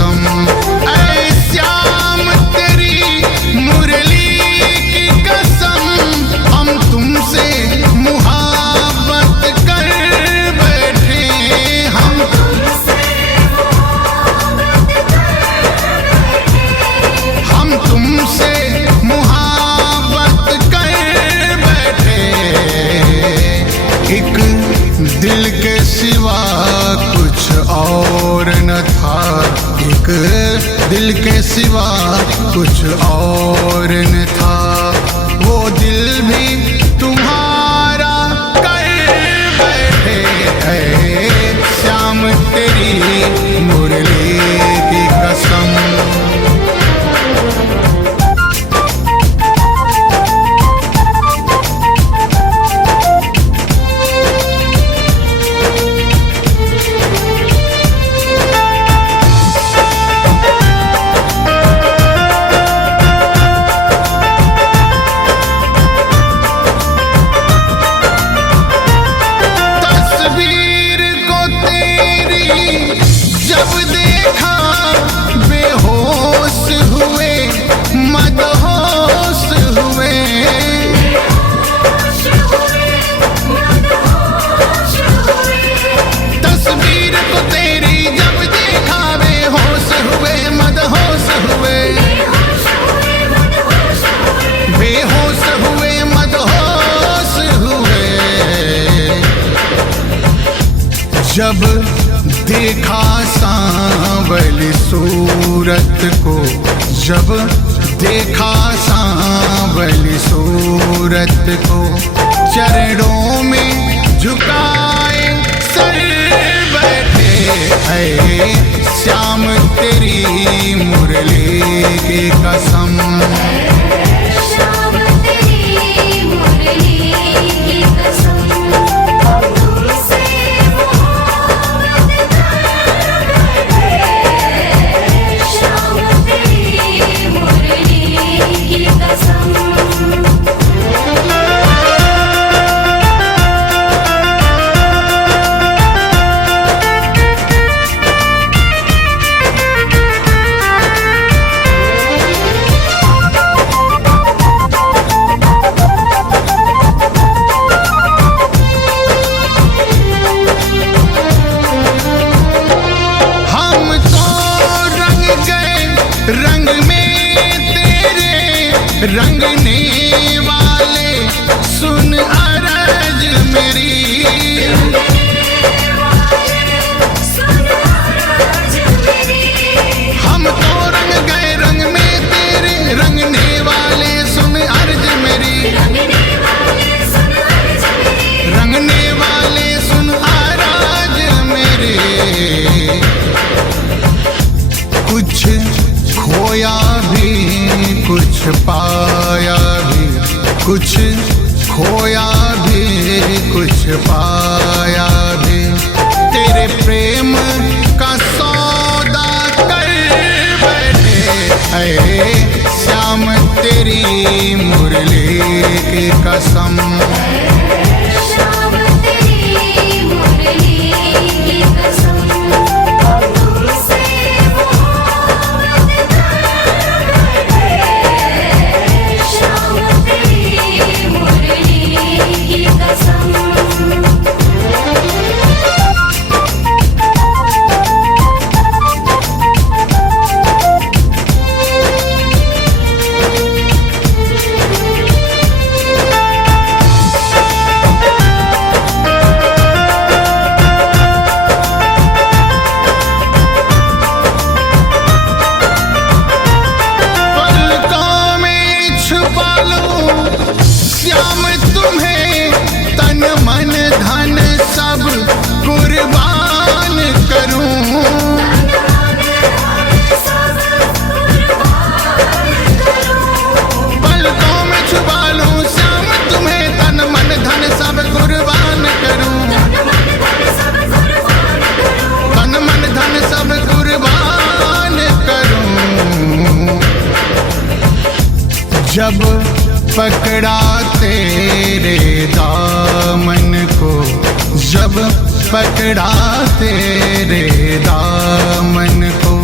कसम। ऐ श्याम तेरी मुरली की कसम, हम तुमसे मुहब्बत कर बैठे, हम तुमसे मुहब्बत कर बैठे। एक दिल के सिवा कुछ और न था, एक दिल के सिवा कुछ और न था। वो दिल भी तुम्हारा कर बैठे, है श्याम तेरी मुरली की कसम। जब देखा बेहोश हुए, मदहोश हुए, तस्वीर को तेरी जब देखा बेहोश हुए, मदहोश हुए, बेहोश हुए, मदहोश हुए। जब देखा सांवली सूरत को, जब देखा सांवली सूरत को, चरणों में झुकाए सर बैठे, है श्याम तेरी मुरली की कसम। रंग में तेरे रंगने वाले, सुन अरज मेरी, हम तो रंग गए रंग में तेरे रंगने वाले, सुन अर्ज मेरी, रंगने वाले सुन अरज मेरी। कुछ खोया भी कुछ पाया भी, कुछ खोया भी कुछ पाया भी, तेरे प्रेम का सौदा कर बैठे, है श्याम तेरी मुरली की कसम। श्याम तुम्हें तन मन धन सब कुर्बान करूं, पलकों में छुपा लूं। श्याम तुम्हें तन मन धन सब कुर्बान करूं, तन मन धन सब कुर्बान करूं। जब पकड़ा तेरे दामन को, जब पकड़ा तेरे दामन को,